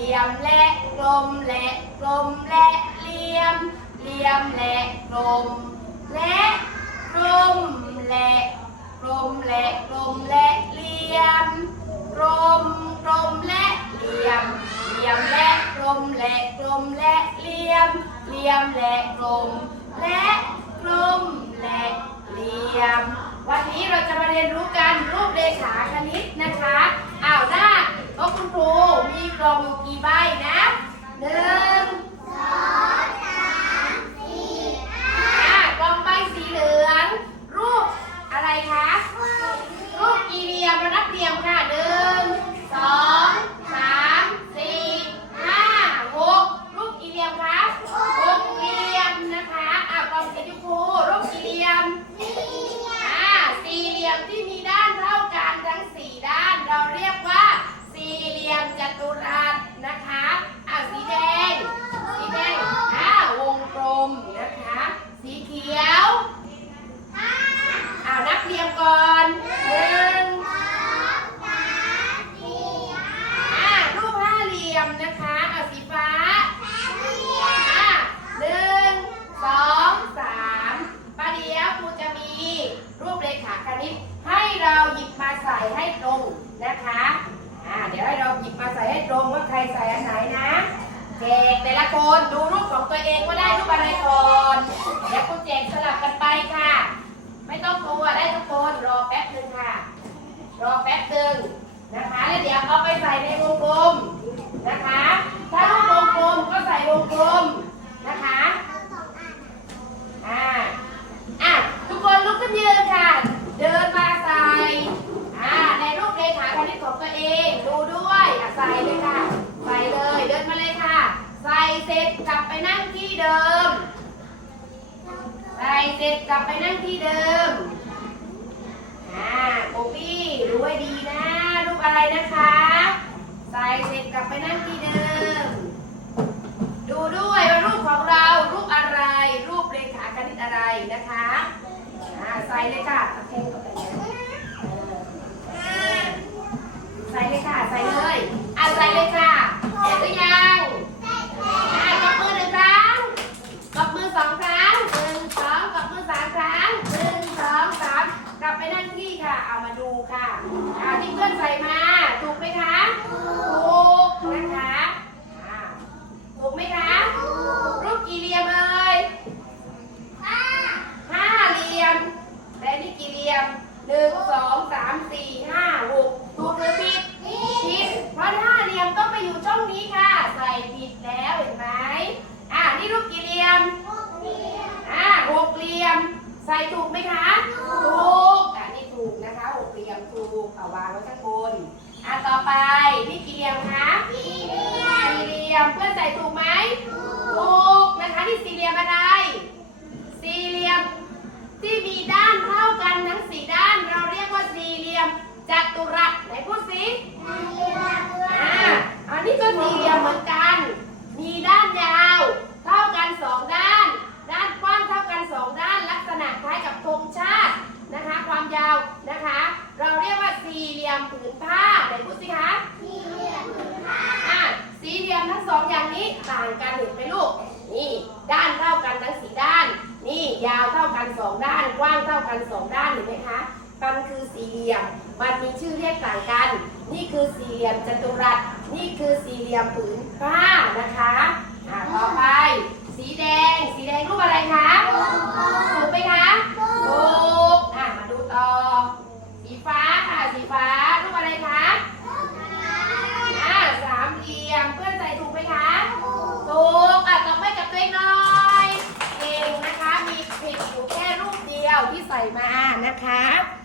ลี่ยมและกลมและกลมและเหลี่ยม เหลี่ยมและกลม และกลมและกลมและกลมและเหลี่ยมกลมกลมและเหลี่ยม เหลี่ยมและกลมและกลมและเหลี่ยม เหลี่ยมและกลม และกลมและเหลี่ยม วันนี้เราจะมาเรียนรู้การรูปเรขาคณิตนะคะ คุณครูมีกล่องอยู่กี่ใบนะหนึ่ง อ่ากล่องใบสีเหลือง รูปอะไรคะ รูปกี่เหลี่ยมระนับเหลี่ยมค่ะหนึ่งสองสามสี่ห้าหกรูปกี่เหลี่ยมคะหกเหลี่ยมนะคะอ่ากล่องสีชมพูรูปกี่เหลี่ยมอ่าสี่เหลี่ยมที่มีด้านเท่ากันทั้งสี่ด้าน เราเรียกว่าสี่เหลี่ยมจัตุรัสนะคะอ่าสีแดง สีแดงอ่าวงกลมนะคะ สีเขียวอ่านับเรียง ก่อนหนึ่งอ่ารูปห้าเหลี่ยมนะคะเอาสีฟ้าอ่าหนึ่งสองสามประเดี๋ยวครูจะมีรูปเลขาคณิตให้เราหยิบมาใส่ให้ตรงนะคะอ่าเดี๋ยวให้เราหยิบมาใส่ให้ตรงว่าใครใส่อันไหนนะเด็กแต่ละคนดูรูปของตัวเองว่าได้รูปอะไรก่อนเดี๋ยวคุณเจกสลับกันไปค่ะ ไม่ต้องกลัวได้ทุกคนรอแป๊บหนึ่งค่ะ รอแป๊บหนึ่งนะคะแล้วเดี๋ยวเอาไปใส่ในวงกลมนะคะ ถ้ารูปวงกลมก็ใส่วงกลมนะคะอ่าอะทุกคนลุกขึ้นยืนค่ะ เดินมาใส่อ่าในรูปเลขาคณิตของตัวเองดูด้วยอะ ใส่เลยค่ะ ใส่เลย เดินมาเลยค่ะ ใส่เสร็จกลับไปนั่งที่เดิม ใส่เสร็จกลับไปนั่งที่เดิม อ่าโกปี้ดูให้ดีนะ รูปอะไรนะคะ ใส่เสร็จกลับไปนั่งที่เดิม ดูด้วยว่ารูปของเรา รูปอะไร รูปเลขาคณิตอะไรนะคะ อ่า ใส่เลยค่ะเอเข้าไปนใส่เลยค่ะ ใส่เลยอ่าใส่เลยค่ะเสร็จหรือยังอ่ากดมือหนึ่งครั้ง กดมือสองครั้งหนึ่งสองกดมือสามครั้งหนึ่งสองสามกลับไปนั่งที่ค่ะ เอามาดูค่ะอ่าที่เพื่อนใส่มา ถูกไหมคะ ถูกนะคะอ่าถูกไหมคะ รูปกี่เหลี่ยมเอ่ยห้าเหลี่ยม และนี่กี่เหลี่ยมหนึ่งสองสามสี่ห้าหกถูกหรือผิด ผิด เพราะห้าเหลี่ยมต้องไปอยู่ช่องนี้ค่ะ ใส่ผิดแล้วเห็นไหมอ่านี่รูปกี่เหลี่ยม อ่าหกเหลี่ยม ใส่ถูกไหมคะ ถูก อ่านี่ถูกนะคะหกเหลี่ยมถูกเอาวางไว้ข้างบน อ่าต่อไปนี่กี่เหลี่ยมคะสี่เหลี่ยม เพื่อนใส่ถูกไหมถูกนะคะนี่สี่เหลี่ยมอะไร สี่เหลี่ยม ที่มีด้านเท่ากันทั้ง สี่ด้านเราเรียกว่าสี่เหลี่ยมจัตุรัสไหนพูดสิอ่าอันนี้ก็สี่เหลี่ยมเหมือนกัน มีด้านยาว เท่ากันสองด้าน ด้านกว้างเท่ากันสองด้าน ลักษณะคล้ายกับธงชาตินะคะ ความยาวนะคะ เราเรียกว่าสี่เหลี่ยมผืนผ้าไหนพูดสิคะอ่าสี่เหลี่ยมทั้งสองอย่างนี้ต่างกันเห็นไหมลูก นี่ ด้านเท่ากันทั้งสี่ด้าน นี่ยาวเท่ากันสองด้าน กว้างเท่ากันสองด้านเห็นไหมคะมันคือสี่เหลี่ยม มันมีชื่อเรียกต่างกัน นี่คือสี่เหลี่ยมจัตุรัส นี่คือสี่เหลี่ยมผืนผ้านะคะ ต่อไป สีแดง สีแดงรูปอะไรคะถูกไหมคะถูกอ่ามาดูต่อ สีฟ้าค่ะ สีฟ้า รูปอะไรคะ อ่า สามเหลี่ยม เพื่อนใส่ถูกไหมคะ ถูก อะต่อไปกับตัวเองหน่อย เก่อยมานะคะ